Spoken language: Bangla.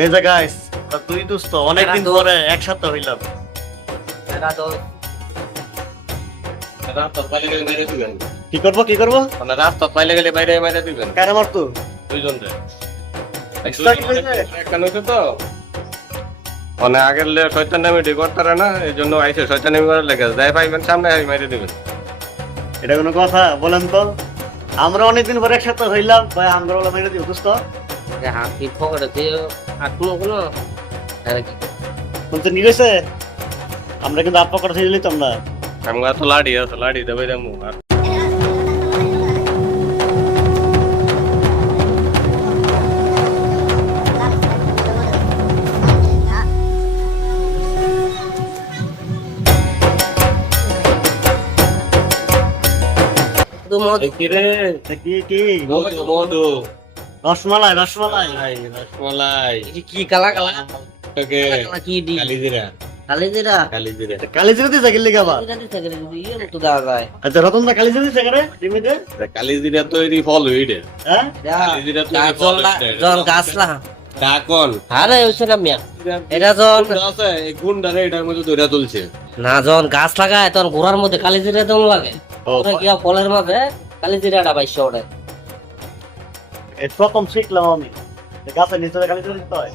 এই যে গাইস তুই দোস্ত অনেকদিন পরে একসাথে হইলাম। কি করব কি করব? মানে রাস্তা পাইলে গেলে বাইরে বাইরে দিবেন। তো? দুইজন তো। মানে আগের শয়তান নামি না এই জন্য আইসে শয়তান নামি করার লেগে। যাই পাইবেন সামনে আই মাইরে দিবেন। এটা কোনো কথা বলেন তো। আমরা অনেকদিন পরে একসাথে হইলাম ভাই আমরা মেরে দিব দোস্ত। যে হাতি পকেটে দিয়ে আটকুনো কোনো এরা কি কোন তো নিয়েছে আমরা কিন্তু আপা কথা ছিল তোমরা আমরা তো লাড়ি আছে লাড়ি দেবে যাব আর তো মদ কি রে কি কি মধু মধু রসমালাই রসমালাই। মলাই কি কি কালা কালা? কালা কি দি কালিজিরা। কালিজিরা? কালিজিরা। দিতে গেলি গাবা কালি দিরা দিতে গেলে ইয়ে দেওয়া যায়। আচ্ছা রতন দা কালিজিরা টিমিতে কালিজিরা তৈরি ফল হইডে। হ্যাঁ? কালিজিরা তৈরি ফল জন গাছ ডাকন আরে ওইছে না মিয়া। এটা জন আছে এই গুন্ডারে এটার মধ্যে তুলছে। না জন গাছ লাগায় তখন ঘোড়ার মধ্যে কালি জিরা দম লাগে। ও, ওটা গিয়া ফলের মাঝে কালি জিরাটা বাইশে ওঠে? এই প্রথম শিখলাম আমি গাছের নিচে কালিজিরা দিতে হয়